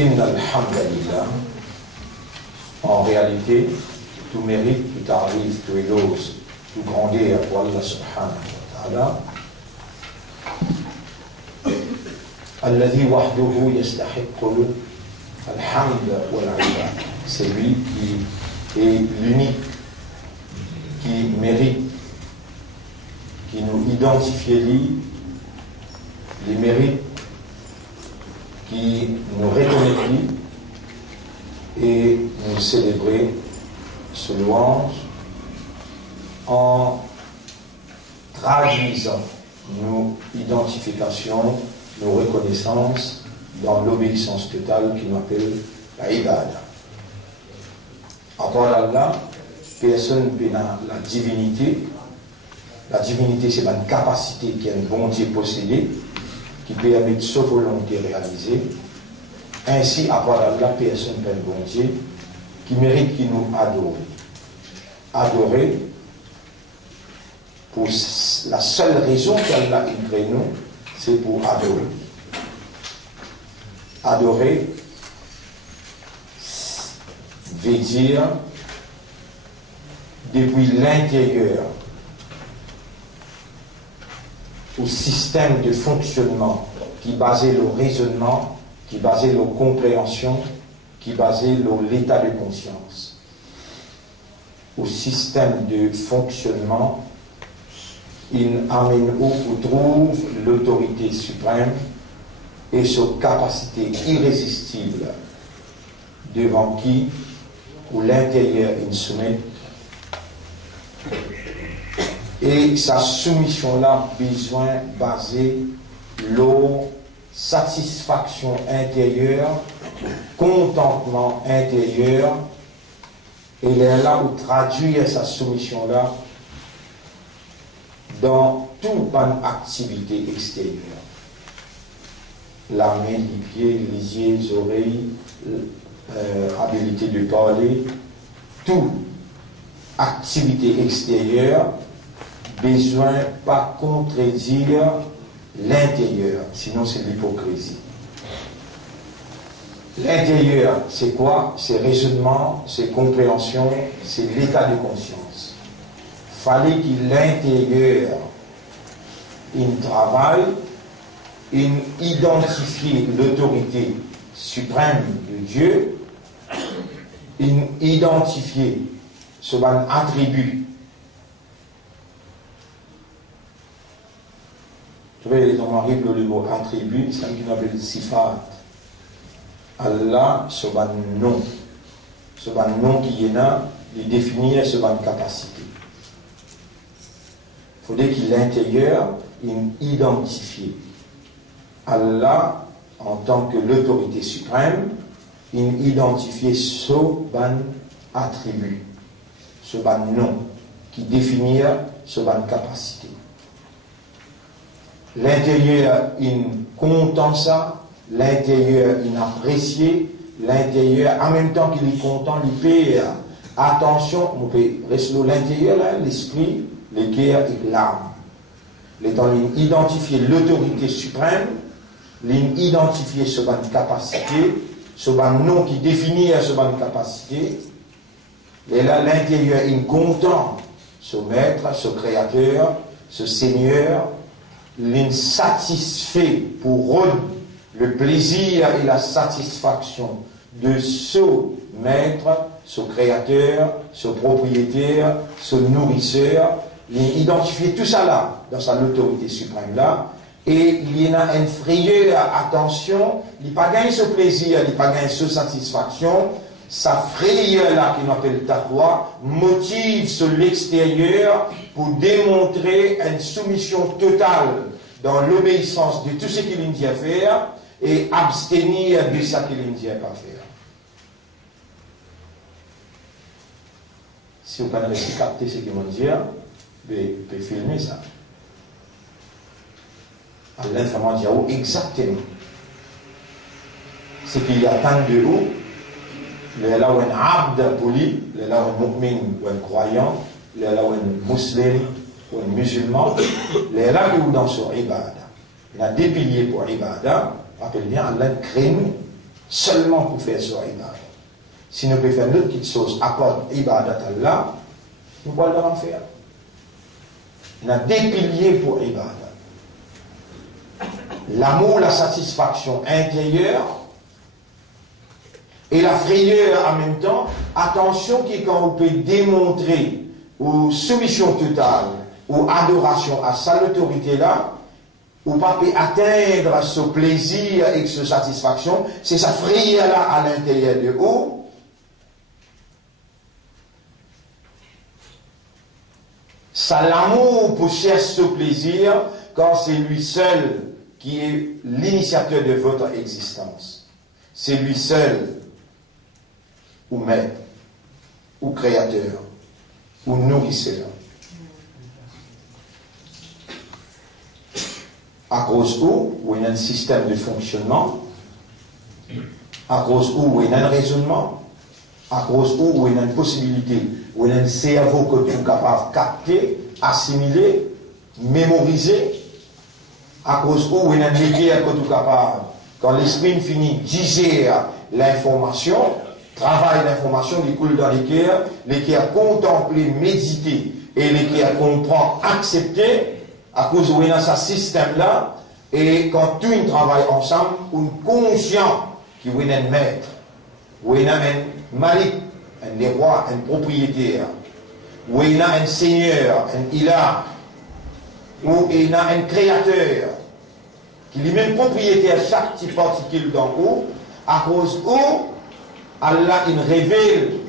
Inna alhamdulillah, en réalité, tout mérite, tout arrive, tout éloge, tout grandeur pour Allah subhanahu wa ta'ala. Alladhi wahduhu yastahiqqu alhamd wal ibad. C'est lui qui est l'unique, qui mérite, qui nous identifie les mérites, qui nous reconnaît et nous célébrer ce louange en traduisant nos identifications, nos reconnaissances dans l'obéissance totale qui nous appelle la ibada. À part Allah, personne n'a la divinité. La divinité, c'est une capacité qu'un bon Dieu possède, qui permet de sa volonté réaliser. Ainsi, à part Allah, personne n'a un bon Dieu qui mérite qu'il nous adore. Adorer, pour la seule raison qu'Allah a créé nous, c'est pour adorer. Adorer veut dire depuis l'intérieur au système de fonctionnement qui basait le raisonnement, qui basait la compréhension, qui basait l'état de conscience. Au système de fonctionnement, il amène où trouve l'autorité suprême et sa capacité irrésistible devant qui, ou l'intérieur, il se met. Et sa soumission-là, besoin basé leur satisfaction intérieure, contentement intérieur, et il est là où traduire sa soumission-là dans toute bonne activité extérieure. La main, les pieds, les yeux, les oreilles, habilité de parler, toute activité extérieure, besoin pas contredire l'intérieur, sinon c'est l'hypocrisie. L'intérieur, c'est quoi? C'est raisonnement, c'est compréhension, c'est l'état de conscience. Fallait qu'il l'intérieur, il travaille, il identifie l'autorité suprême de Dieu, il identifie ce attribut. Vous voyez, dans ma Bible, le mot attribut, c'est un qui appelle sifat. Allah, ce nom. Ce nom qui est là, il définit ce capacité. Il faudrait qu'il l'intérieur, il identifie Allah en tant que l'autorité suprême, il identifie ce attribut, ce nom qui définit ce capacité. L'intérieur, il content ça, l'intérieur, il apprécie, l'intérieur, en même temps qu'il est content, il paye attention, on peut rester dans l'intérieur, l'esprit, le cœur et l'âme. L'étant identifier l'autorité suprême, l'identifier ce capacité, ce nom qui définit ce capacité, et là, l'intérieur, il content, ce maître, ce créateur, ce seigneur, l'insatisfait pour rendre le plaisir et la satisfaction de ce maître, ce créateur, ce propriétaire, ce nourrisseur, identifier tout ça là, dans sa autorité suprême là, et il y a une frayeur, attention, il n'y a pas gagné ce plaisir, il n'y a pas gagné ce satisfaction, sa frayeur là, qui m'appelle taqwa, motive sur l'extérieur pour démontrer une soumission totale dans l'obéissance de tout ce qu'il nous dit à faire et abstenir de ce qu'il nous dit à pas faire. Si vous ne pouvez pas capter ce qu'il nous dit, vous pouvez filmer ça. Allah va dire exactement ce qu'il y a tant de haut. Là où un abd poli, là où un mu'min ou un croyant, là où un musulman ou un musulman, là où dans son ibada. Il y a des piliers pour ibada, rappelez bien, Allah crée nous. seulement pour faire sur ibadat. Si nous pouvons faire une autre chose à part ibadat Allah, nous pouvons le faire. Il y a des piliers pour ibadat. L'amour, la satisfaction intérieure et la frayeur en même temps. Attention qui quand vous pouvez démontrer ou soumission totale ou adoration à sa autorité là, ou pas peut atteindre ce plaisir et ce satisfaction, c'est sa frayeur là à l'intérieur de vous. Ça l'amour pour chercher ce plaisir quand c'est lui seul qui est l'initiateur de votre existence. C'est lui seul, ou maître, ou créateur, ou nourrisseur. À cause où il y a un système de fonctionnement, à cause où il y a un raisonnement, à cause où il y a une possibilité, où il y a un cerveau que tu es capable de capter, assimiler, mémoriser, à cause où il y a un métier que tu es capable, quand l'esprit finit, digère l'information, travaille l'information, il coule dans les cœurs contempler, méditer, et les cœurs comprend, accepter, à cause où il y a ce système-là, et quand tout le travaille ensemble, on est conscient qu'il y a un maître, où il y a un malik, un roi, un propriétaire, où il y a un seigneur, un ilah, où il y a un créateur, qui est même propriétaire chaque petite particule dans l'eau, à cause où Allah il révèle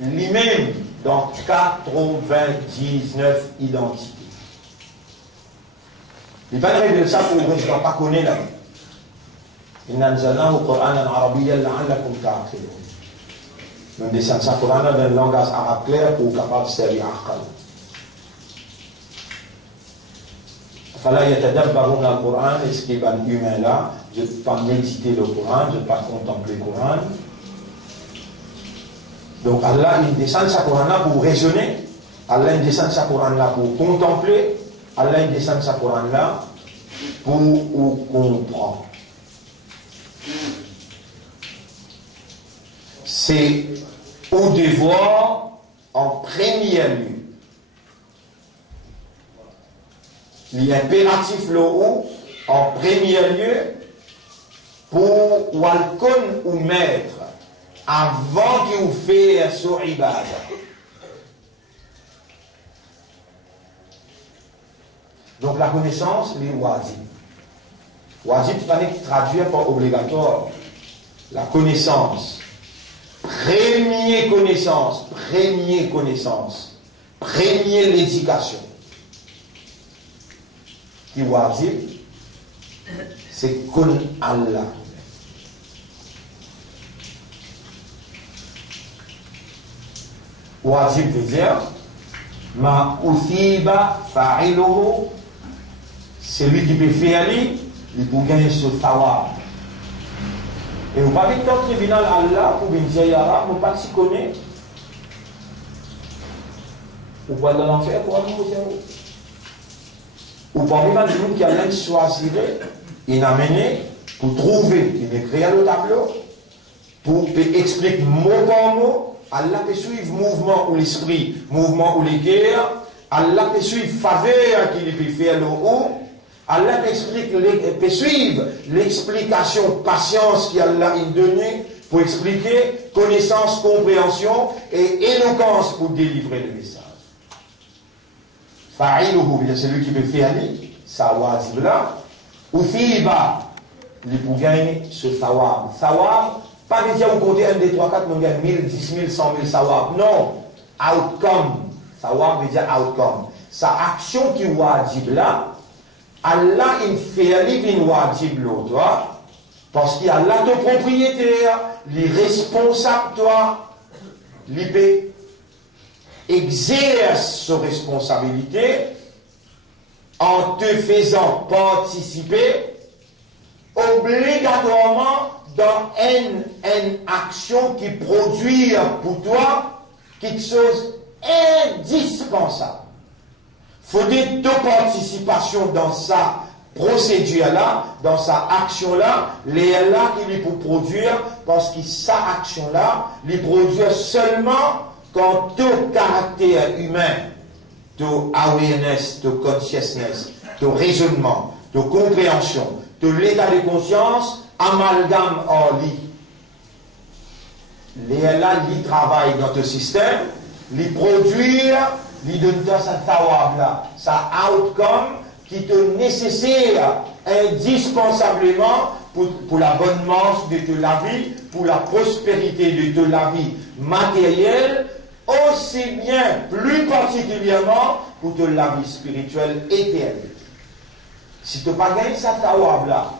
lui-même dans 99 identités. Il va révéler ça pour vous ne pas connaître là. Inna anzalnahu Qur'anan arabiyyan la'allakum ta'qilun. Nous descendons ça Coran dans un langage arabe clair pour capable de servir aqal. Fala yatadabbaruna al-Qur'an, est-ce qu'il va humain là, je ne peux pas méditer le Coran, je ne peux pas contempler le Coran. Donc Allah il descend sa Coran là pour raisonner, Allah il descend sa Coran là pour contempler, Allah il descend sa Coran là pour comprendre. C'est au devoir en premier lieu. L'impératif là en premier lieu pour walcon ou maître avant qu'il vous fait sur ibadah. Donc la connaissance, les wajib. Wajib, il fallait traduire par obligatoire. La connaissance. Première connaissance. Première l'éducation. Qui wajib, c'est qu'on Allah. Wajib veut dire ma uthiba fa'iluhu, celui qui peut faire il peut gagner ce tawab. Et vous parlez de tribunal Allah pour dire Yara, vous ne pas s'y connaître. Vous voyez dans l'enfer pour aller au zéro. Ou parmi les gens qui allaient choisir et amener pour trouver, il écrit le tableau, pour expliquer mot par mot, Allah peut suivre mouvement ou l'esprit, mouvement ou les guerres, Allah peut suivre faveur qu'il peut faire le haut, Allah peut suivre l'explication, patience qu'Allah a donnée pour expliquer, connaissance, compréhension et éloquence pour délivrer le message. Fa'iluhu, c'est celui qui peut faire ça wajib là, ou fiba, il peut gagner ce sawab. Sawab, pas dire vous comptez 1, 2, 3, 4, vous gagnez 1000, 10 000, 100 000 sawab. Non, outcome. Sawab veut dire outcome. Sa action qui wajib là, Allah il fait une wajib l'autre, parce qu'il y a là ton propriétaire, les responsables toi, l'IP exerce ses responsabilités en te faisant participer obligatoirement dans une action qui produit pour toi quelque chose indispensable. Il faut dire deux participations dans ça procédure-là, dans sa action-là, les là qui lui pour produire, parce que sa action-là, lui produire seulement quand tout caractère humain, tout awareness, tout consciousness, tout raisonnement, tout compréhension, tout l'état de conscience, amalgame en lui. Les là, lui travaille dans ce système, lui produire, lui donne sa tawab là, sa outcome, qui te nécessaire indispensablement pour la bonne marche de la vie, pour la prospérité de la vie matérielle, aussi bien, plus particulièrement, pour la vie spirituelle éternelle. Si tu n'as pas gagné sa tawab là,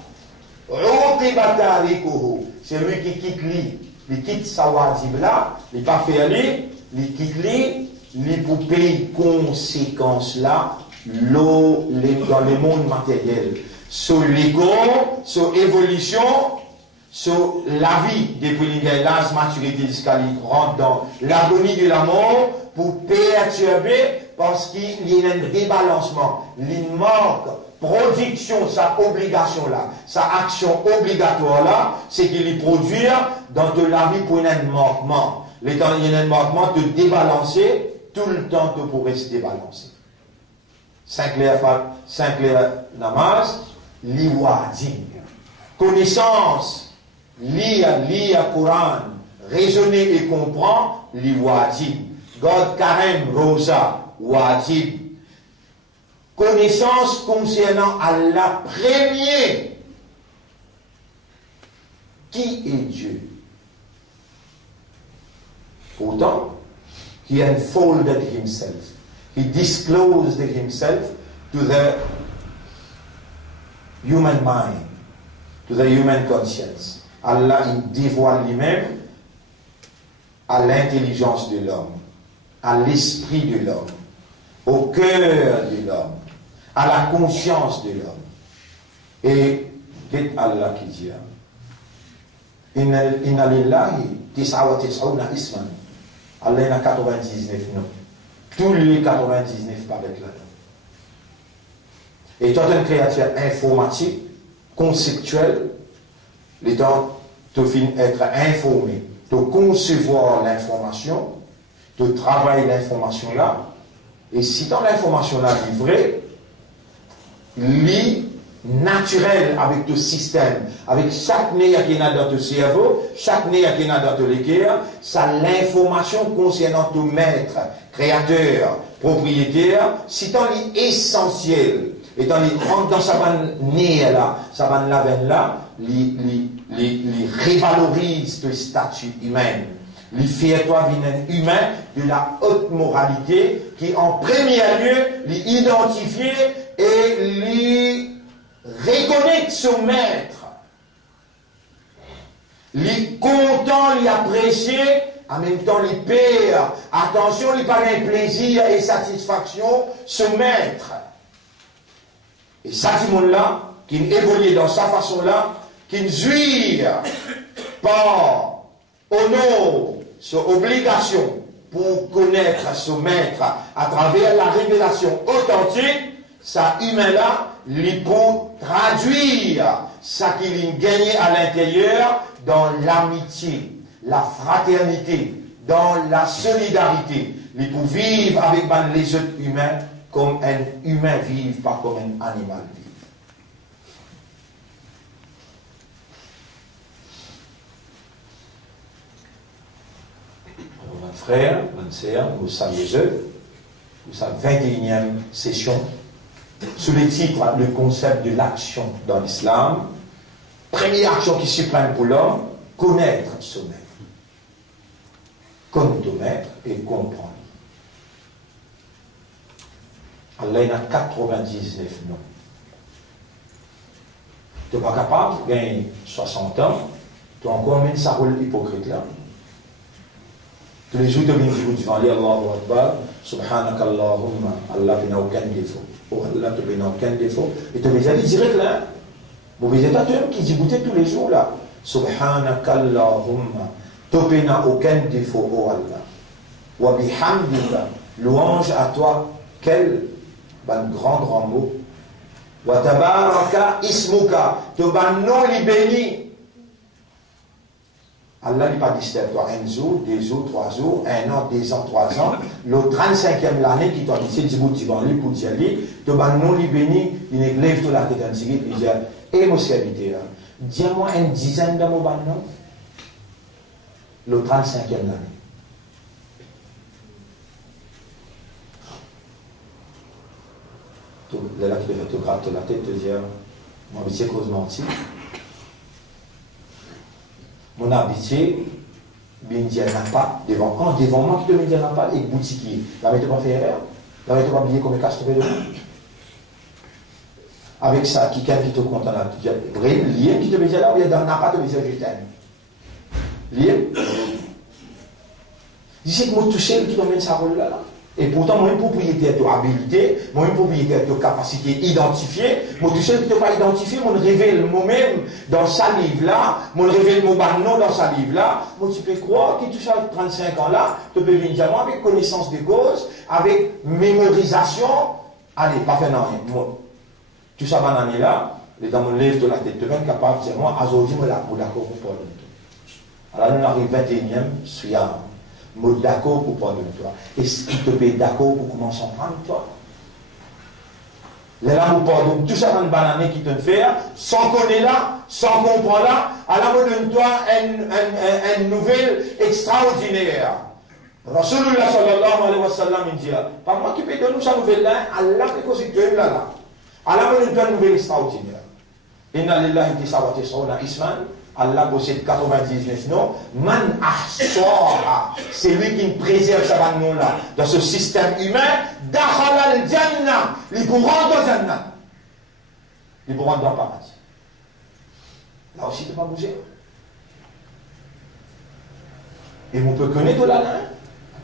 c'est lui qui quitte lui, il quitte sa wajib là, il pas fait aller, il quitte lui pour payer conséquences là, dans le monde matériel, sur l'ego, sur l'évolution, sur la vie depuis l'âge maturité jusqu'à il rentre dans l'agonie de la mort pour perturber parce qu'il y a un débalancement, il manque production, sa obligation là, sa action obligatoire là, c'est qu'il y produit dans de la vie pour un manquement. L'étant il y a un manquement de débalancer, tout le temps tu pourrais se débalancer. Sinclair Namaz, li wajib. Connaissance, lire Coran, raisonner et comprendre, li wajib. God Karem Rosa, wajib. Connaissance concernant Allah premier. Qui est Dieu? Pourtant, he unfolded himself. He disclosed himself to the human mind, to the human conscience. Allah, il dévoile lui-même à l'intelligence de l'homme, à l'esprit de l'homme, au cœur de l'homme, à la conscience de l'homme. Et c'est Allah qui dit, Inna lillahi tis'a wa tis'una isman. Allah a 99 noms. Tous les 99 pas avec là-dedans. Et toute une créature informatique, conceptuelle, l'étant de être informé, de concevoir l'information, de travailler l'information là, et si dans l'information là est vraie, lit naturel avec le système, avec chaque néa qui est dans le cerveau, chaque néa qui est dans le cœur, ça l'information concernant tout maître, créateur, propriétaire, si tant est essentiel, et dans les rentre dans sa néa là, sa lavenne là, les révalorise le statut humain, les fait toi humain de la haute moralité qui en premier lieu les identifier et les reconnaître son maître, les content, les apprécier, en même temps les père. Attention, les pas un plaisir et satisfaction, ce maître. Et ça, du monde-là, qui évolue dans sa façon-là, qui jouit par honneur, son obligation pour connaître son maître à travers la révélation authentique, ça humain-là, lui pour traduire ce qu'il a gagné à l'intérieur dans l'amitié, la fraternité, dans la solidarité, lui pour vivre avec les autres humains comme un humain vive, pas comme un animal vive. Alors, mon frère, mon sœur, nous sommes les œuvres, nous sommes 21e session. Sous le titre, le concept de l'action dans l'islam. Première action qui suprême pour l'homme, connaître son maître. Connaître ton maître et comprendre. Allah il a 99 noms. Tu n'es pas capable, tu gagnes 60 ans, tu as encore même ça rôle hypocrite là. Tous les jours, tu viens devant Allah, Allahu Akbar, Subhanaka Allahumma, Allah n'a aucun défaut. Oh Allah, tu n'as aucun défaut. Et tu les as dit direct là. Vous voyez pas toi qui discutait tous les jours là. Subhanaka Allahumma, tu n'as aucun défaut, oh Allah. Wa bihamdika, louange à toi. Quel grand mot. Wa tabaraka ismuka. Te ban nom li béni. Allah n'a pas distingué toi un jour, 2 jours, 3 jours, 1 an, 2 ans, 3 ans. Le 35e l'année qui t'a dit, du bout de lui pour dire lui, te ban nom li béni, il lève toute la tête en tigre, il dit, et mon serviteur, dis-moi une dizaine de mots ban nom. Le 35e l'année. Là, qui te gratte la tête, te dire, mon métier cause menti. Mon habitué, bien dire n'a pas, devant moi qui te dit n'a pas, et boutiquier. Là, tu pas fait erreur. Là, tu pas oublié comme casse de avec ça, quelqu'un qui te compte là, tu dis, vrai, lien qui te dit là, ou il n'a pas te dire je t'aime. Lien. Je sais que moi, tout seul qui t'emmène ça rôle là. Et pourtant, mon propriété est habilité, mon propriété est capacité identifiée, mon tout seul qui ne pas identifié, mon révèle moi-même dans sa livre là, mon révèle mon nom dans sa livre là, moi tu peux croire que tout ça 35 ans là, tu peux venir dire moi avec connaissance des causes, avec mémorisation, allez, pas faire rien. Tout ça dans l'année là, les dans mon livre de la tête, tu es même capable de dire moi, aujourd'hui, je suis d'accord pour parler de toi. Alors nous arrivons 21e, soir. Moi d'accord pour pardonner toi. Est-ce qu'il te paye d'accord pour commencer à prendre toi? Là, nous pardonne tout ça dans le banane qui te fait, sans qu'on est là, sans qu'on prend là, alors nous donne toi une nouvelle extraordinaire. Rasulullah sallallahu alayhi wa sallam il dit, pas moi qui peux donner cette nouvelle là, Allah fait cause de là. Alors nous donne toi une nouvelle extraordinaire. Inna lillahi tisawati sawna isman. Allah possède 99 noms. Man ahsaha, c'est lui qui préserve sa nom là dans ce système humain. Dakhala al-jannah, il vous rendre dans Jannah. Il vous rendre dans le paradis. Là aussi, tu ne peux pas bouger. Et on peut connaître là,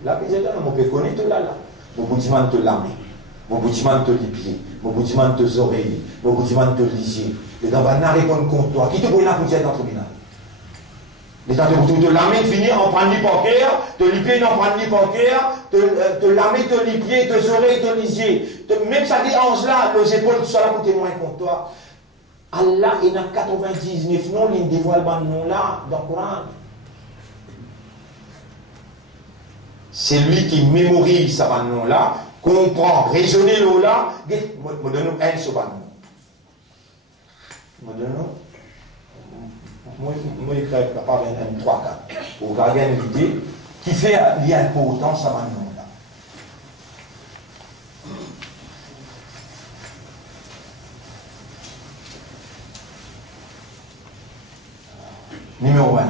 là, on peut connaître là. Mon boutimant te l'âme, mon boutimant te les pieds, mon boutimant te oreilles, mon boutimant te lisier. Et dans va répondre contre toi. Qui te brûle la poussière dans le tribunal? Les gens te l'amènent finir en prendre l'hypocaire, te lipier en prendre l'hypocaire, te l'amène, te lipier, te oreilles, te lisier. Même ça dérange là, les épaules, tout ça là pour témoin contre toi. Allah, il a 99 noms, il dévoile le nom là dans le Coran. C'est lui qui mémorise ça nom là, comprend, raisonner l'eau là, me donne un sur nom. Moi, je crée pas un 3-4 pour garder une idée qui fait l'importance à ma nom là. Numéro 1.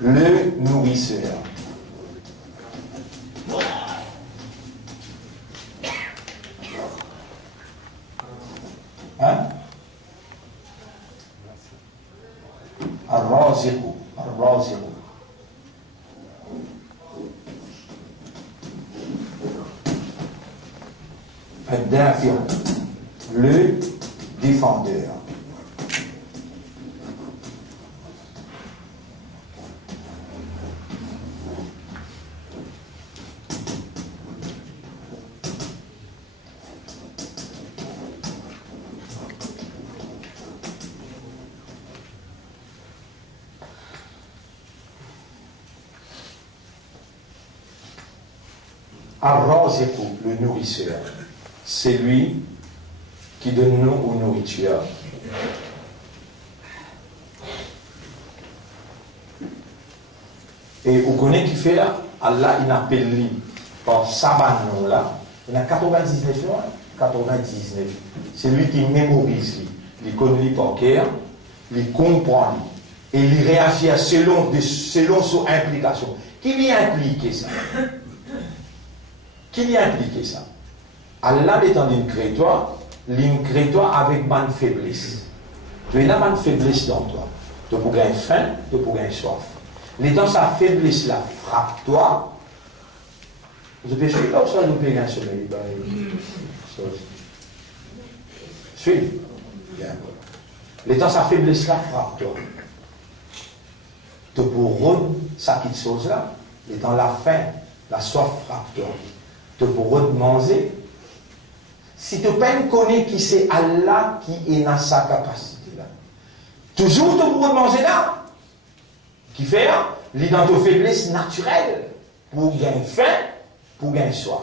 Le nourrisseur. Hein? Ar-Raziqu. Ar-Raziqu. Ad-Dafi'u. Le défendeur. Ar-Raziqu, le nourrisseur, c'est lui qui donne nom aux nourritures. Et vous connaissez qui fait là, Allah il appelle lui par sa nom là, il y a 99 noms, 99. C'est lui qui mémorise lui, il connaît lui par cœur, il comprend lui, et il réagit selon son implication. Qui lui a impliqué ça? Qui lui a impliqué ça? Allah étant une créatoire, avec une faiblesse. Tu as une faiblesse dans toi. Tu peux gagner faim, tu peux gagner soif. L'étant sa faiblesse là frappe toi. Je peux suivre là ou ça nous peut gagner sommeil? Suis. L'étant sa faiblesse là frappe toi. Tu peux rendre ça petite chose là. Et dans la faim, la soif frappe toi. Tu pourras demander. Si tu peine connaître qui c'est Allah qui est dans sa capacité là. Toujours tu pourras demander là. Qui fait, il est dans ta faiblesse naturelle. Pour gagner faim, pour gagner soif.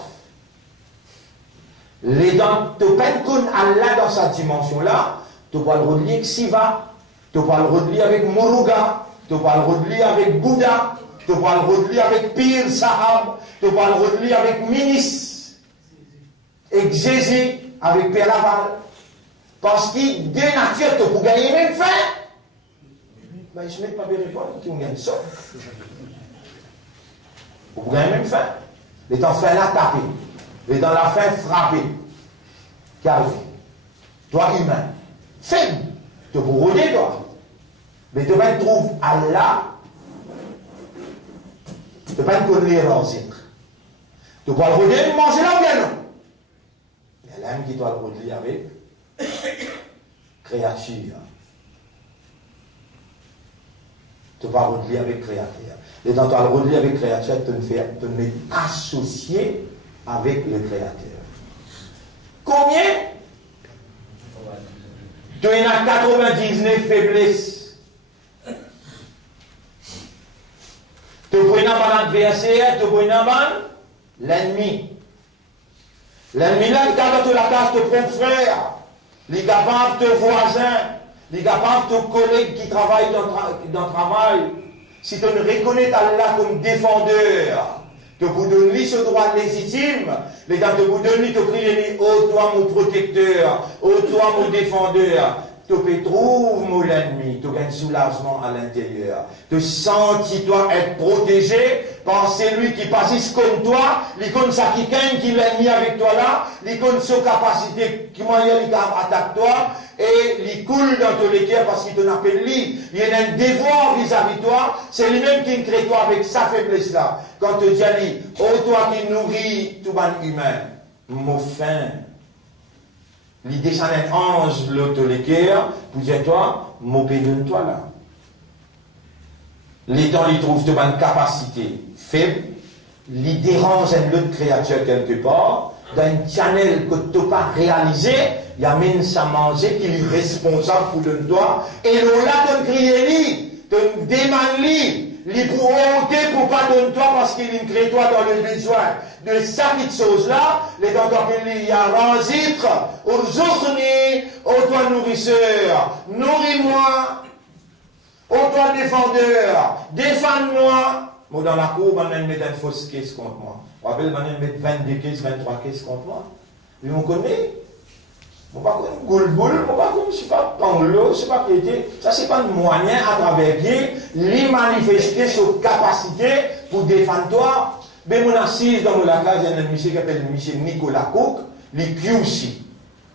Les dents, tu peine connaître Allah dans sa dimension là. Tu vas le relier avec Siva. Tu vas le relier avec Muruga. Tu vas le relier avec Bouddha. Tu vas le relier avec Pir Sahab. Tu vas le relier avec Minis. Et Jésus avec Père Laval. Parce qu'il de nature, tu peux gagner même faim. Ben, je ne mets pas de répondre, tu me gagnes ça. Tu peux gagner même faim. Les temps faim là tapé. Les temps la faim frappé. Calme. Toi humain. Faible. Tu peux rôder toi. Mais tu vas trouver Allah. Tu ne peux pas connaître les ancêtres. Tu dois le rôder, manger là ou bien non. Il y a l'âme qui doit le rôder avec créature. Tu dois le rôder avec créature. Et dans le rôder avec créature, tu te mets associé avec le créateur. Combien? Tu as 99 faiblesses. Tu peux avoir l'adversaire, tu peux avoir l'ennemi. L'ennemi là, il est capable de la case de ton frère, il est capable de voisin, il est capable de collègue qui travaille dans le travail. Si tu ne reconnais Allah comme défendeur, tu peux donner ce droit légitime, les gars, tu peux donner, tu crier, oh toi mon protecteur, oh toi mon défendeur. Tu peux trouver mon ennemi, tu gagnes soulagement à l'intérieur. Tu sens toi être protégé par celui qui passe comme toi, il connaît ça qui gagne, qui l'ennemi avec toi là, il connaît sa capacité, qui moyen il attaque toi, et il coule dans tous les cœurs parce qu'il te appelle lui. Il y a un devoir vis-à-vis de toi, c'est lui-même qui crée toi avec sa faiblesse là. Quand tu dis à lui, oh toi qui nourris tout le humain, mon faim. Il descend un ange l'autre les cœurs, pour dire toi, m'obéis-toi là. Les temps, il trouve de bonnes capacités faibles, il dérange une autre créature quelque part, dans un channel que tu n'as pas réalisé, il amène sa manger qui est responsable pour le doigt, et là, tu crier lui, tu demandes lui, il pour honter pour pas donner toi parce qu'il crée toi dans le besoin de sa petite chose-là, les gens qui il y a ranzitre, urzourni, ô toi nourrisseur, nourris-moi, ô toi défendeur, défends-moi. Moi dans la cour, on met une fausse caisse contre moi. On rappelle, on met 22 caisses, 23 caisses contre moi. Mais on connaît. Je ne sais pas goulboul, je ne sais pas je ne sais pas panglo, je ne sais pas qui était. Ça, ce n'est pas un moyen à travers qui lui manifester sa capacité pour défendre toi. Mais mon assise dans la case, il y a un monsieur qui s'appelle M. Nicolas Cook, les QC,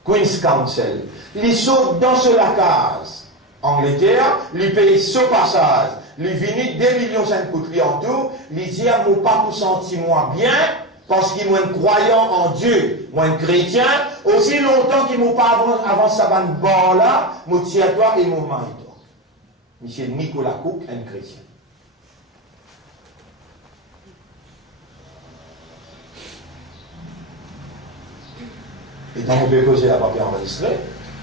Queen's Council. Il saute dans la case, Angleterre, il paye ce passage, il vient 2,5 millions de en tout, il dit à mon pas pour sentir moi bien, parce qu'il est un croyant en Dieu, ou un chrétien, aussi longtemps qu'il ne pas avant sa bande bord là, je tiens à toi et mon mari toi. Monsieur Nicolas Cook, un chrétien. Et donc on peut causer la papier enregistré.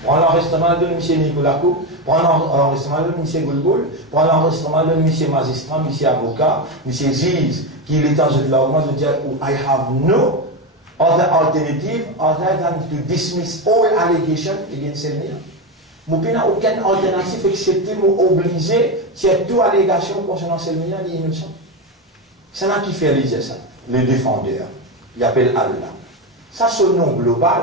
Prends l'enregistrement de M. Nicolas Cook, prends l'enregistrement de M. Goulboul, prends l'enregistrement de M. magistrat, M. avocat, M. juge, qui est dans le logement de dire I have no other alternative other than to dismiss all allegations against me. Je n'ai aucune alternative excepté m'obliger à toute allégation concernant Selmia, il est innocent. C'est là qui fait réaliser ça, le défendeur. Il appelle Allah. Ça, c'est le nom global,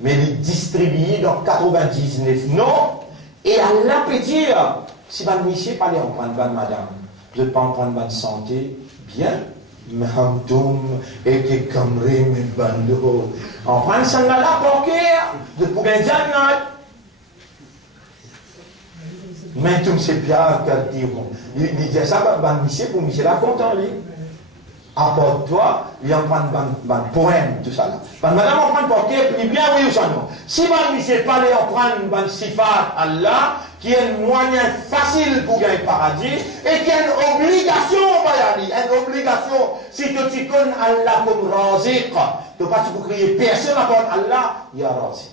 mais il est distribué dans 99 noms, et Allah peut dire, si vous monsieur parlez en prendre bonne madame, vous n'êtes pas en prendre bonne santé, bien, mais en tombe, et que comme mais bando, en prendre ça là, pour vous pouvez dire non. Mais tout c'est bien, il dit ça, ben monsieur, pour monsieur là, content lui. Apporte-toi, il en prend un poème, tout ça là. Ben, madame, on prend porter, puis bien oui ou ça non. Si man monsieur parle, on prend un sifat Allah, qui est un moyen facile pour gagner le paradis, et qui est une obligation, une obligation. Si tu connais Allah comme Raziq, tu ne peux pas crier personne à part Allah, il y a Raziq.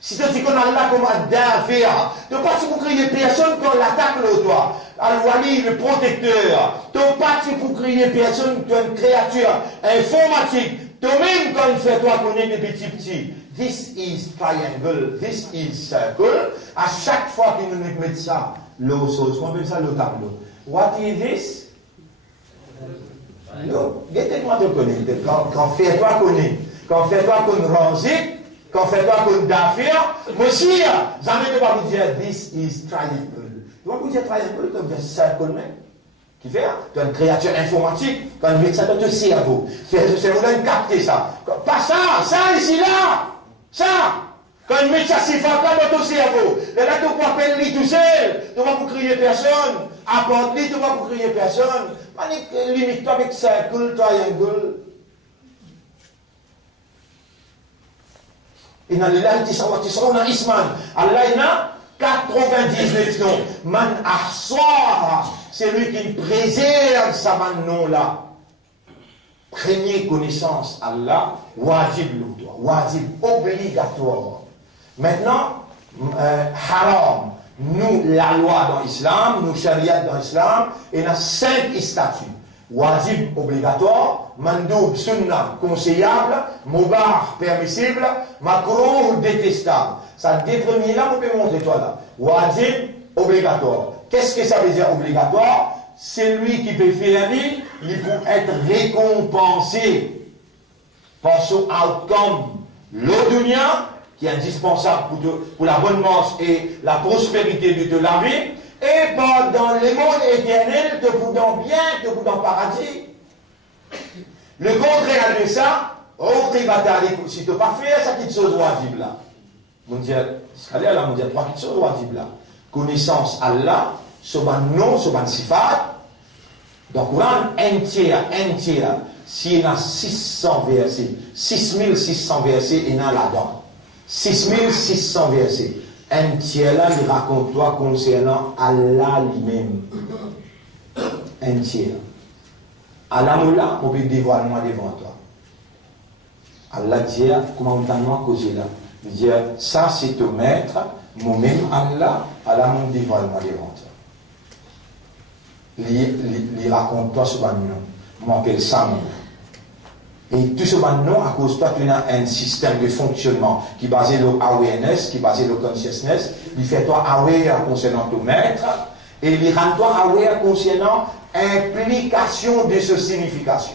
Si tu connais Allah comme Ad-Dafi', tu ne peux pas crier personne quand l'attaque le toi. Al-Wali, le protecteur. Tu ne peux pas crier personne quand une créature informatique. Toi-même, quand il fait toi connaître des petits. This is triangle, this is circle. À chaque fois qu'il nous met ça, l'eau sauce, on appelle ça le tableau. What is this? Non, mettez-moi de connaître. Quand fais-toi connaître, quand fais-toi qu'on Raziq, quand fais-toi qu'on Dafir, monsieur, jamais ne va vous dire this is triangle. Tu vas vous dire triangle, tu vas dire circle même. Qui fait? Tu as une créature informatique, quand tu mets ça dans ton cerveau. C'est cerveau là, capter ça. Pas ça, ça ici là. Ça, quand tu mets ça si fort dans ton cerveau, là tu ne vas pas lui tout seul, tu ne vas pas crier personne, apporte-lui, tu ne vas pas crier personne, limite-toi avec circle, triangle. Et dans les là, tu seras dans Isman. Allah, il a 99 noms. Man ahsara, c'est lui qui préserve sa man nom là. Première connaissance, Allah, wajib l'oudoua, wajib obligatoire. Maintenant, haram, nous, la loi dans l'islam, nous, shariat dans l'islam, et nous 5 statuts. Wajib obligatoire, mandoub sunnah conseillable, mubah permissible, makrouh détestable. Ça, des premiers là, on peut montrer toi là. Wajib obligatoire. Qu'est-ce que ça veut dire obligatoire? C'est lui qui peut faire il peut être récompensé par son outcome, le dunya, qui est indispensable pour la bonne marche et la prospérité de la vie, et par dans le monde éternel, te pour dans bien, te pour dans paradis. Le contraire de ça, si tu n'as pas fait ça qui te chose wajib là. Mon Dieu, trois qui te chose wajib là. Connaissance Allah, soban nom, soban sifat. Donc, Coran entier, s'il y a 600 versets, 6600 versets, il y en a là-dedans. 6600 versets. Entier là, il raconte toi concernant Allah lui-même. Entier. Allah moula, on peut dévoiler moi devant toi. Allah dit, comment on t'a causé là? Il dit, ça c'est ton maître, moi-même Allah, Allah me dévoile moi devant toi. Il raconte toi ce nom. Moi, appelle ça nom. Et tout ce nom, à cause de toi, tu as un système de fonctionnement qui est basé sur awareness, qui est basé sur consciousness. Il fait toi aware concernant ton maître. Et il rend toi aware concernant implication de ce signification.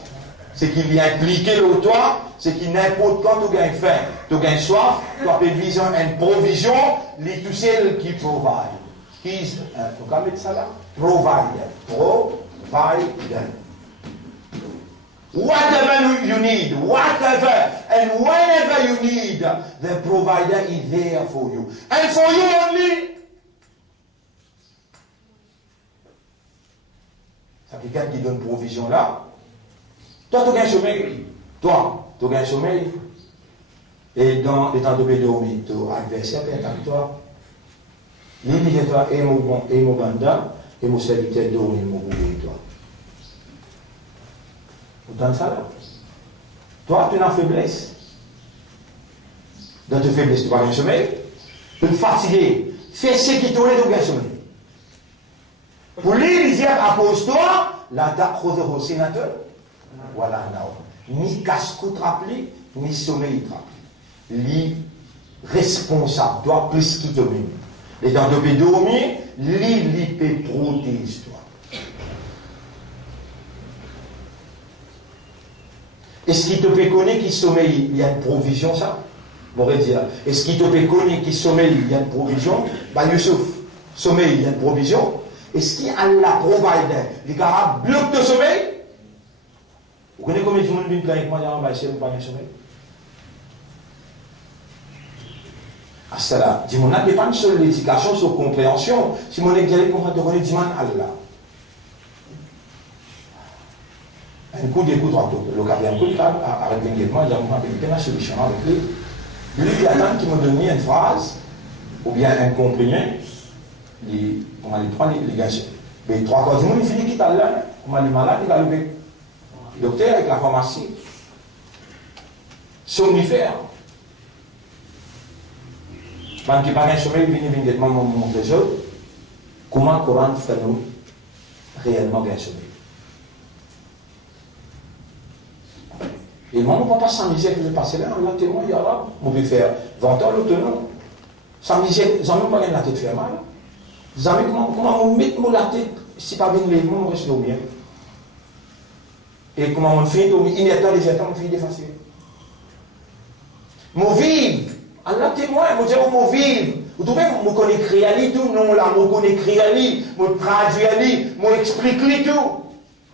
C'est qu'il y a impliqué le toi, c'est qu'il n'importe quand tu gagnes faim, tu gagnes soif, tu as besoin d'une provision, c'est tout seul qui provide. He's, on peut mettre ça là? Provider. Provider. Whatever you need, whatever, and whenever you need, the provider is there for you. And for you only. C'est quelqu'un qui donne provision là. Toi, tu gagnes sommeil. Toi, tu gagnes sommeil. Et dans les temps de dormir, ton adversaire est avec toi. L'idée de toi et mon banda et mon serviteur dormir, mon boulot toi. Vous entendez ça là? Toi, tu as une faiblesse. Dans ta faiblesse, tu vas gagner sommeil. Tu es fatigué. Fais ce qui tourne et tu gagnes sommeil. Pour lui, il dit à cause de toi, la date au sénateur, voilà, ni casse-cou rappelé, ni sommeil rappelé. Lui, responsable, toi, plus qu'il domine. Et dans le pays dormir, lui peut protéger toi. Est-ce qu'il te peut connaître qu'il sommeille, il y a une provision, ça? On va dire. Est-ce qu'il te peut connaître qu'il sommeille, il y a une provision? Bah, Youssouf, sommeil, il y a une provision. Est-ce qu'il y a la provider? Les gars bloquent le sommeil? Vous connaissez combien de monde vient avec moi, il y a pas de sommeil? Ah, c'est là. Dis-moi, on n'est pas sur l'éducation, sur la compréhension. Si mon exemple comprend, on dit Allah. Un coup d'écoute, le cas d'un coup de table, avec l'engagement, j'ai une solution avec lui. Lui, il attend qu'il me donne une phrase, ou bien un comprimé. on va les prendre les gars. Mais 3 quarts du monde, il finit qui t'a là, on va les malades, il va le docteur avec la pharmacie. Somnifère. Quand qui parle de sommeil, il vient immédiatement montrer ça. Comment le Coran fait nous réellement bien sommeil. Et moi, on ne peut pas s'amuser que je passe là, on a témoin, il y a là, on peut faire 20 ans l'autonome. S'amuser, ils n'ont pas rien la tête faire mal. Vous avez comment on met la tête, si pas bien les mots, on reste bien. Et comment on fait, il y a les états, on fait d'effacer. Mon vive, Allah témoin, on dit, mon vive. Vous trouvez, je connais créer tout, non là, je connais créer, je traduis, je explique tout.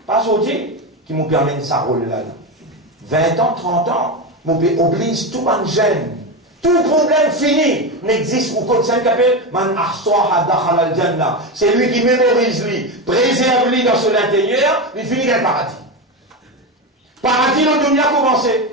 Pas aujourd'hui, qui me permet de ça rôle là. 20 ans, 30 ans, je oblige tout le gêne. Tout problème fini n'existe au code 5 appelle man ahsaha dakhala al-jannah. C'est lui qui mémorise lui, préserve lui dans son intérieur, il finit dans le paradis. Paradis, le dunya a commencé.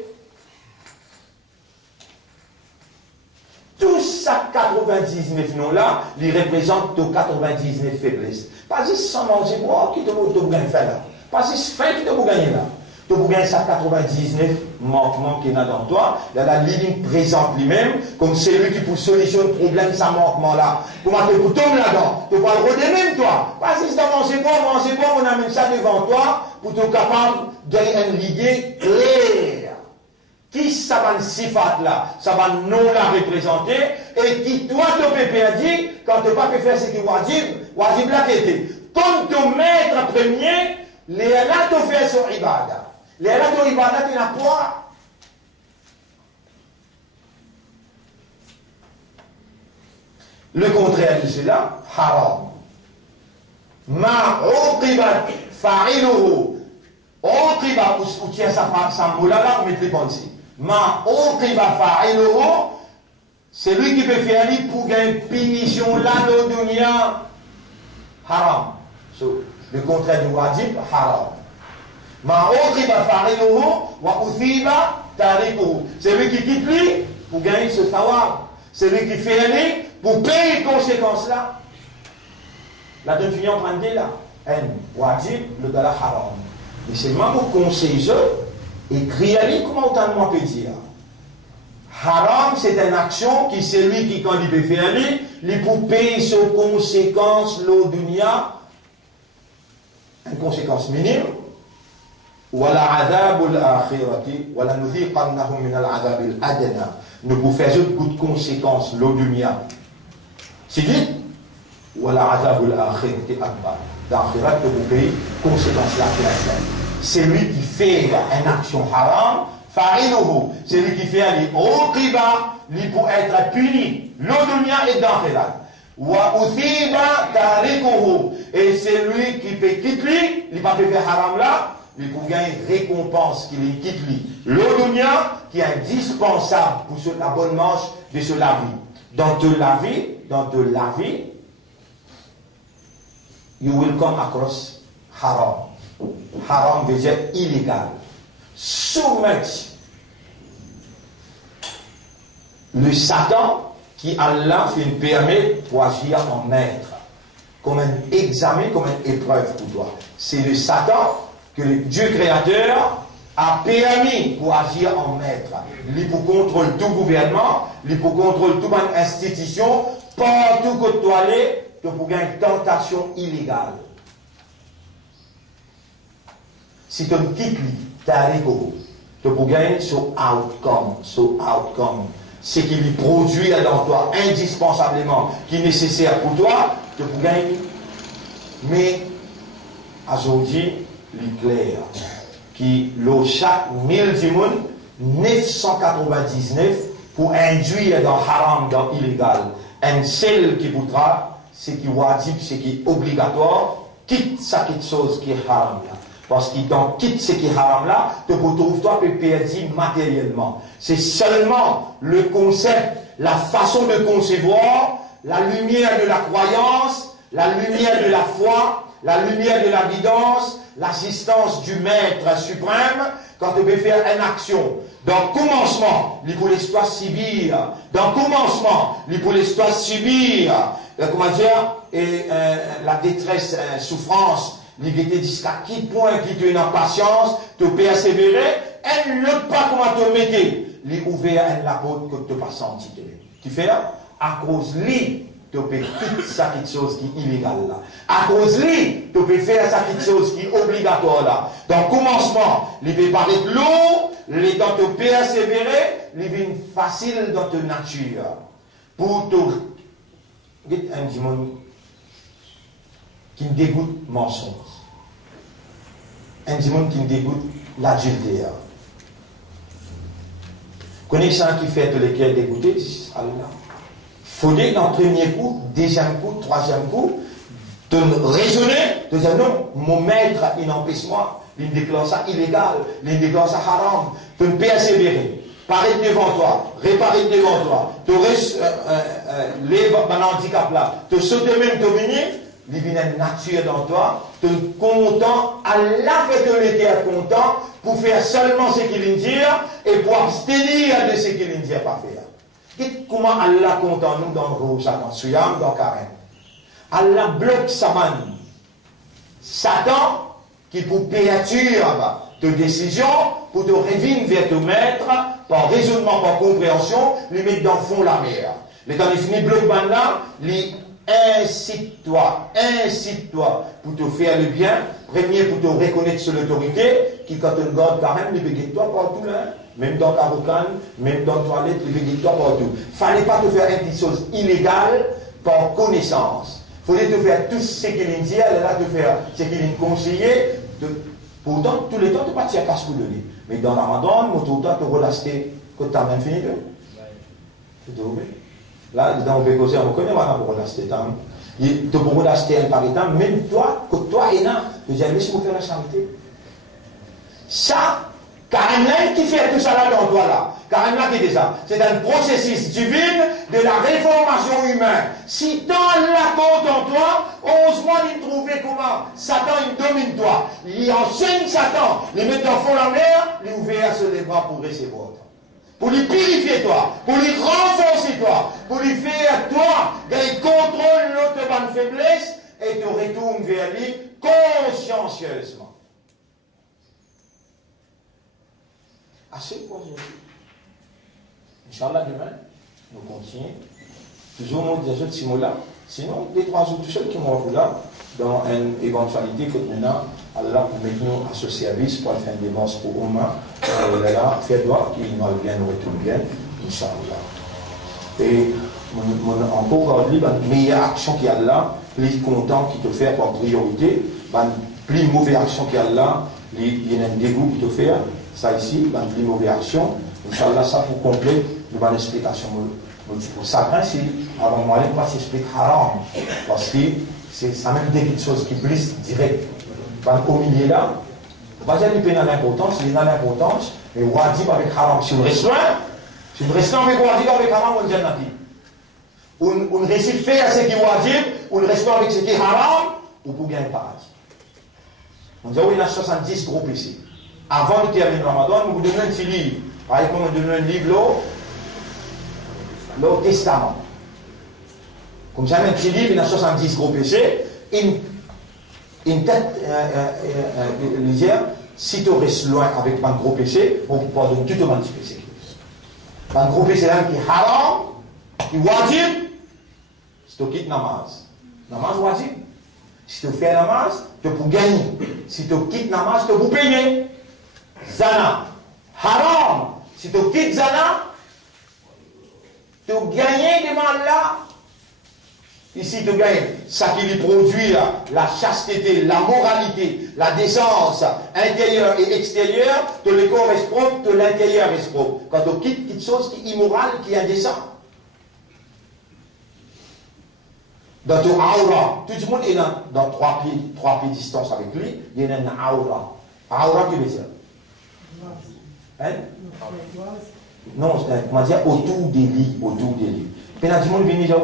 Tout ça 99 non là, il représente 99 faiblesses. Pas juste sans manger, moi qui te gagner faire là. Pas juste faim qui te gagner là. Tu peux gagner ça 99 manquements qu'il y a dans toi. Il y a la ligne présente lui-même, comme celui qui pour solutionner le problème, ça manquement là. Comment tu peux tomber là-dedans? Tu peux le redémer toi. Pas juste de manger bon, on amène ça devant toi pour être capable d'avoir une idée claire. Qui ça va le sifat là, ça va non la représenter, et qui toi te peux perdre quand tu ne peux pas faire ce qui est wajib là qui était. Comme ton maître premier, les là te fait son ibadah. Les là ton ibadah tu n'as pas. Le contraire de cela, haram. Ma uqibat fa'iluhu. Uqibat, ou tiens ça mot là, on met les pensées. Ma uqiba fa'iluhu, c'est lui qui peut faire lui pour gagner une punition là dans le dunya. Haram. So, le contraire du wajib, haram. Ma uqiba fa'iluhu wa uthiba tarikuhu. C'est lui qui quitte lui pour gagner ce thawab. C'est lui qui fait lui pour payer les conséquences là. La deuxième fille en train de dire là, un wajib, le gala haram. Mais c'est moi pour conseiller et crier comment autant de moi peut dire. Haram, c'est une action qui c'est lui qui, quand il peut faire lui, il peut payer ses conséquences, l'eau dunya, une conséquence minime. Wala adabul akhirati, wala nudhiqannahum min al-adabil adna. Nous pouvons faire beaucoup de conséquences, l'eau dunya. C'est dit, wala adabul akhirati akbar. L'akhirat peut vous payer conséquences là qui la c'est lui qui fait une action haram, fa'iluhu, c'est lui qui fait aller au riba, lui pour être puni, l'odunia et d'akhirat. Wa uthiba tarikuhu, et c'est lui qui peut quitter lui, il va faire haram là, lui pour gagner récompense qu'il quitte lui. L'odunia qui est indispensable pour la bonne marche de se laver. Dans te laver, you will come across haram. Haram veut dire illégal. So much. Le Satan qui Allah fait permet pour agir en maître, comme un examen, comme une épreuve pour toi. C'est le Satan que le Dieu créateur a permis pour agir en maître. Il pour contrôler tout gouvernement, il pour contrôler toute institution, partout que tu allais, tu pour gagner une tentation illégale. Si tu quittes tu peux gagner ce outcome. Ce qui lui produit dans toi indispensablement, qui est nécessaire pour toi, tu peux gagner. Mais, aujourd'hui, l'éclair, qui l'eau chaque 1000 du monde, 999 pour induire dans haram, dans illégal. Un seul qui voudra, ce qui est wajib, ce qui est obligatoire, quitte ça quelque chose qui est haram là. Parce qu'il quitte ce qui est haram là, te retrouve-toi perdu matériellement. C'est seulement le concept, la façon de concevoir, la lumière de la croyance, la lumière de la foi, la lumière de la guidance, l'assistance du Maître suprême, quand tu peux faire une action, dans le commencement, il faut l'histoire subir. Dans le commencement, il faut l'histoire subir. Comment dire, la détresse, souffrance, il était jusqu'à qui point qui te une patience, te persévérer, elle ne pas comment te mettre. Il ouvert la porte que tu n'as pas senti. Tu fais là, à cause de lui, tu peux toute ça quelque chose qui est illégal là. À cause de lui, tu peux faire ça quelque chose qui est obligatoire là. Dans le commencement, il peut paraître lourd, les temps te persévérer, il vient facile dans ta nature. Pour te un démon qui me dégoûte mensonge. Un démon qui me dégoûte l'adultère. Connaissant qui fait tous les cœurs dégoûtés, Allah. Il faut dire dans le premier coup, deuxième coup, troisième coup, de raisonner, de dire non, mon maître, il n'empêche moi, il déclare ça illégal, il déclare ça haram, de persévérer, paraître devant toi, réparer devant toi, te lève un handicap là, te sauter même, te venir, il vient une nature dans toi, te content, Allah fait de l'été content, pour faire seulement ce qu'il dit, et pour abstenir de ce qu'il dit pas faire. Dites comment Allah compte en nous dans le rouge, dans Souyam, dans Karen. Allah bloque Saman. Satan, qui pour péature de décision, pour te revenir vers ton maître, par raisonnement, par compréhension, les mettre dans le fond de la mer. Les temps il finit bloc là, les incite-toi pour te faire le bien. Premier, pour te reconnaître sur l'autorité, qui quand on garde quand même, il béguette toi partout là. Même dans ta rocane, même dans la toilette, il béguette toi partout. Fallait pas te faire une petite chose illégale par connaissance. Fallait te faire tout ce qu'il dit, elle est là te faire ce qu'il conseillait. Pourtant, tous les temps, tu ne pas tirer casse pour donner. Mais dans la Ramadan, tout le temps, tu relaster que tu as même fini de. Là, dans le Bécosé, on reconnaît maintenant pour relaster. Tu peux relaster un par temps, même toi, que toi et là, tu dis, laisse-moi faire la charité. Ça, Karimla qui fait tout ça là dans toi là. Karimla qui dit ça. C'est un processus divin de la réformation humaine. Si tant la compte en toi, ose-moi de trouver comment Satan il domine toi. Il enseigne Satan. Il met dans fond la mer, il ouvre sur les bras pour recevoir. Pour lui purifier toi, pour lui renforcer toi, pour lui faire toi gagner contrôle l'autre bonne faiblesse et te retourne vers lui consciencieusement. Assez pour aujourd'hui. Inch'Allah, demain, nous continuons. Toujours mon des autres mots-là. Sinon, les 3 autres seuls qui m'ont là, dans une éventualité que maintenant, Allah met nous à ce service pour faire des dépenses pour Ouma. Là, faire droit, qu'il nous bien, nous retourne bien. Inch'Allah. Et encore aujourd'hui, la meilleure action qu'il y a là, plus content qu'il te fait par priorité, la plus mauvaise action qu'il y a là, il y a un dégoût qu'il te fait. Ça ici, dans une mauvaise action, Inch'Allah, ça pour compléter, nous avons une explication. Pour ça, c'est, avant moi, je vais s'expliquer haram. Parce que c'est ça même des choses qui blessent direct. Au milieu là, on va dire qu'il y a l'importance, il y a l'importance, mais wajib avec haram. Si on reste loin, avec wajib avec haram, on dit on réussit faire ce qui est wajib, on reste avec ce qui est haram, ou pour gagner le paradis. On dit, oui, il y a 70 gros péchés. Avant de terminer le Ramadan, nous vous donnons un petit livre. Par exemple, on donne un livre, le Testament. Comme ça, un petit livre, il y a 70 gros péchés. Une tête, lisière, si tu restes loin avec un gros péché, on peut pardonner tout le monde du péché. Un gros péché là qui est haram, qui est wajib, si tu quittes namaz. Namaz wajib. Si tu fais namaz, tu peux gagner. Si tu quittes namaz, tu peux payer. Zana. Haram. Si tu quittes Zana, tu gagnes devant Allah. Ici, tu gagnes ça qui lui produit la chasteté, la moralité, la décence intérieure et extérieure, que le corps est propre, que l'intérieur est propre. Quand tu quittes quelque chose qui est immoral, qui est indécent. Dans ton aura, tout le monde est dans 3 pieds de distance avec lui, il y a une aura. Aura, tu veux dire? Hein? Non, on va dire autour des lits, Puis tout le monde vient dire,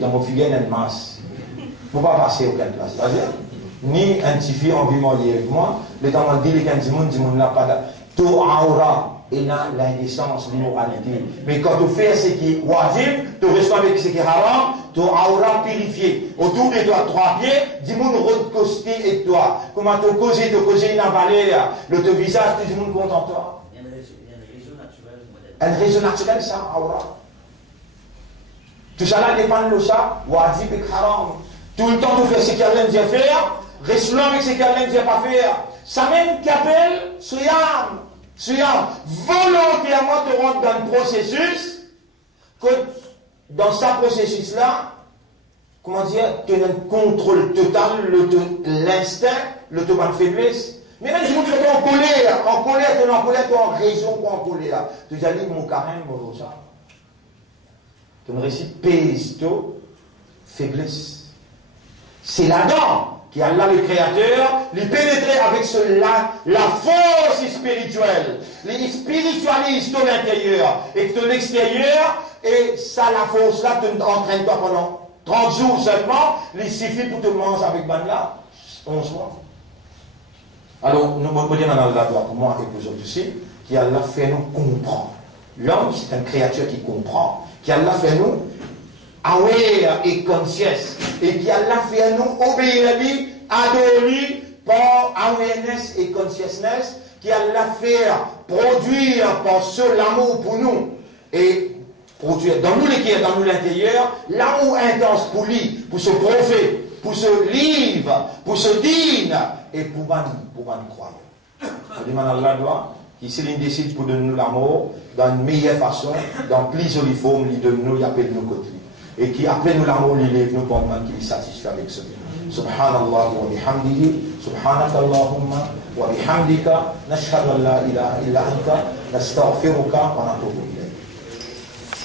dans mon figure, il y a une masse. Il ne faut pas passer aucune place. Ni un petit fille en vivant avec moi, le temps où on dit, le monde là, pas tu aura et dans l'indécence, l'immoralité. Mais quand tu fais ce qui est wajib, tu reçois avec ce qui est haram, tu aura purifié. Autour de toi, 3 pieds, dis-moi recosté et toi. Comment tu causes une valeur, le ton visage, tout le monde content toi. Il y a une raison naturelle. Une raison naturelle, ça, aura. Tout ça là dépend de ça, wajib et haram. Tout le temps, tu fais ce qu'Allah dit faire, reste là avec ce qu'Allah dit pas faire. Ça même qu'appelle Suyam. Suyam, volontairement te rentre dans le processus, que dans ce processus-là, comment dire, tu as un contrôle total, l'instinct, le taux de faiblesse. Mais même si tu es en colère, tu es en raison pour en colère. Tu as dit, mon carême, mon ça. Tu récit pèse faiblesse. C'est là-dedans qui Allah le Créateur, les pénétrer avec la force spirituelle, les spiritualistes de l'intérieur et de l'extérieur, et ça, la force-là, entraîne toi pendant 30 jours seulement, il suffit pour te manger avec Banla, 11 mois. Alors, nous me disons dans Allah pour moi et pour vous autres aussi, qui Allah fait nous comprendre. L'homme, c'est une créature qui comprend, qui Allah fait nous aware et conscious, et qui Allah fait nous obéir à lui, adorer par awareness et consciousness, qui Allah fait produire par ce l'amour pour nous, et produire dans nous dans nous l'intérieur, l'amour intense pour lui, pour ce prophète, pour ce livre, pour ce dîne, et pour nous croire. Je demande à Allah doit, qui s'il décide pour donner nous l'amour, dans une meilleure façon, dans plus jolie forme, il donne nous, il appelle nous côté. Et qui après nous l'amour, il lève nous comprendre qu'il est satisfait avec ce bien. Subhanallah wa bihamdihi, subhanaka Allahumma wa bihamdika, nashhadu an la ilaha illa anta, nastaghfiruka wa natubu ilayk.